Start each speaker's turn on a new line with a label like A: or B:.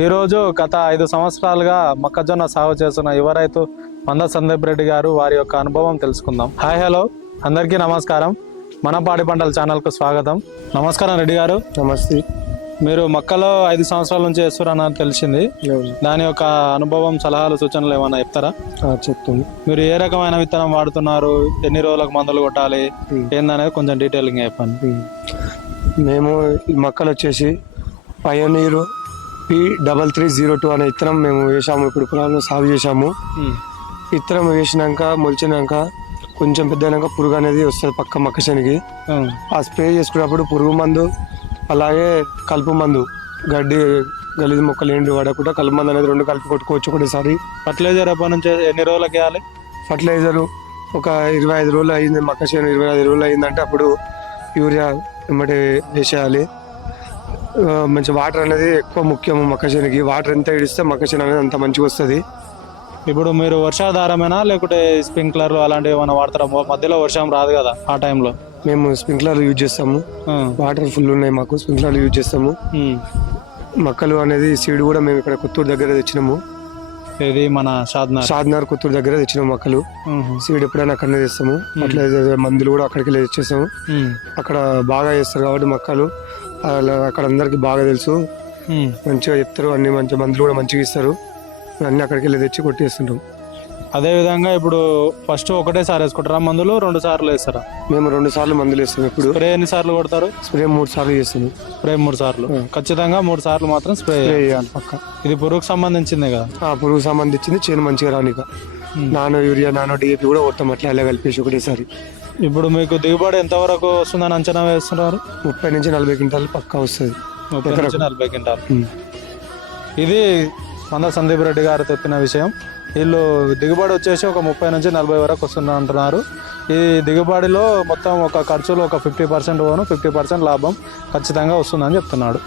A: ఈరోజు గత ఐదు సంవత్సరాలుగా మొక్కజొన్న సాగు చేస్తున్న యువ రైతు మంద సందీప్ రెడ్డి గారు వారి యొక్క అనుభవం తెలుసుకుందాం. Hi hello. అందరికీ నమస్కారం. మన పాడి పంటల ఛానల్కు స్వాగతం. నమస్కారం రెడ్డి గారు.
B: నమస్తే.
A: మీరు మొక్కలో ఐదు సంవత్సరాల నుంచి చేస్తున్నారని తెలిసింది. దాని యొక్క అనుభవం సలహాలు సూచనలు ఏమైనా చెప్తారా?
B: చెప్తుంది
A: మీరు ఏ రకమైన విత్తనం వాడుతున్నారు? ఎన్ని రోజులకు మందులు కొట్టాలి? ఏందనేది కొంచెం డీటెయిలింగ్ చెప్పండి.
B: మేము మొక్కలు వచ్చేసి Pioneer P double three zero two అనే విత్తనం మేము వేసాము ఇప్పుడు పొలంలో సాగు చేసాము విత్తనం వేసినాక మొలిచినాక కొంచెం పెద్ద అయినాక పురుగు అనేది వస్తుంది పక్క మొక్కశనికి ఆ స్ప్రే చేసుకున్నప్పుడు పురుగు మందు అలాగే కలుపు మందు గడ్డి గలీజ్ మొక్కలు ఏంటి వాడకుండా కలుపు మందు అనేది రెండు కలిపి కొట్టుకోవచ్చు ఒకటేసారి
A: ఫర్టిలైజర్ ఎప్పటి నుంచి ఎన్ని రోజులకి వేయాలి?
B: ఫర్టిలైజరు ఒక ఇరవై ఐదు రోజులు అయింది మొక్క చేను ఇరవై ఐదు రోజులు అయిందంటే అప్పుడు యూరియా వెంబడి వేసేయాలి. మంచి వాటర్ అనేది ఎక్కువ ముఖ్యం మొక్క చేనుకి వాటర్ ఎంత ఇడిస్తే మొక్క చేను అనేది అంత మంచిగా వస్తుంది.
A: ఇప్పుడు మీరు వర్షాధారమేనా లేకుంటే స్ప్రింక్లర్లు అలాంటివి ఏమైనా వాడతారా? మధ్యలో వర్షం రాదు కదా ఆ టైంలో?
B: మేము స్ప్రింక్లర్ యూజ్ చేస్తాము. వాటర్ ఫుల్ ఉన్నాయి మాకు స్ప్రింక్లర్ యూజ్ చేస్తాము. మొక్కలు అనేది సీడ్ కూడా మేము ఇక్కడ కొత్తూరు దగ్గర తెచ్చినాము.
A: ఇది మన షాద్నార్
B: షాద్నార్ కొత్తూరు దగ్గర తెచ్చినాము మొక్కలు. సీడ్ ఎప్పుడైనా అక్కడనే తెస్తాము. ఫర్టిలైజర్ మందులు కూడా అక్కడికి వెళ్ళి తెచ్చేస్తాము. అక్కడ బాగా చేస్తారు కాబట్టి మొక్కలు. అక్కడ అందరికి బాగా తెలుసు. మంచిగా చెప్తారు. అన్ని మంచి మందులు కూడా మంచిగా ఇస్తారు. అన్ని అక్కడికి వెళ్ళి తెచ్చి కొట్టేస్తుంటాం.
A: అదే విధంగా ఇప్పుడు ఫస్ట్ ఒకటేసారి వేసుకుంటారా మందులు? రెండు సార్లు వేస్తారా?
B: మేము రెండు సార్లు మందులు వేస్తాం ఇప్పుడు.
A: స్ప్రే ఎన్ని సార్లు కొడతారు?
B: స్ప్రే మూడు సార్లు చేస్తాము
A: స్ప్రే మూడు సార్లు. ఖచ్చితంగా మూడు సార్లు మాత్రం స్ప్రే
B: చేయాలి. పక్క.
A: ఇది పురుగుకు సంబంధించిందే కదా?
B: ఆ పురుగు సంబంధించింది చేను మంచిగా రానిక. నానో యూరియా నానో డిఏపి కూడా కొట్టాం అట్లా అలా కలిపేసి ఒకటేసారి.
A: ఇప్పుడు మీకు దిగుబడి ఎంత వరకు వస్తుందని అంచనా వేస్తున్నారు?
B: ముప్పై నుంచి నలభై క్వింటాలు పక్కా వస్తుంది.
A: ముప్పై నుంచి నలభై క్వింటాలు. ఇది మంద సందీప్ రెడ్డి గారు చెప్పిన విషయం. వీళ్ళు దిగుబడి వచ్చేసి ఒక ముప్పై నుంచి నలభై వరకు వస్తుంది అంటున్నారు. ఈ దిగుబడిలో మొత్తం ఒక ఖర్చులో ఒక ఫిఫ్టీ పర్సెంట్ పోను ఫిఫ్టీ పర్సెంట్ లాభం ఖచ్చితంగా వస్తుందని చెప్తున్నాడు.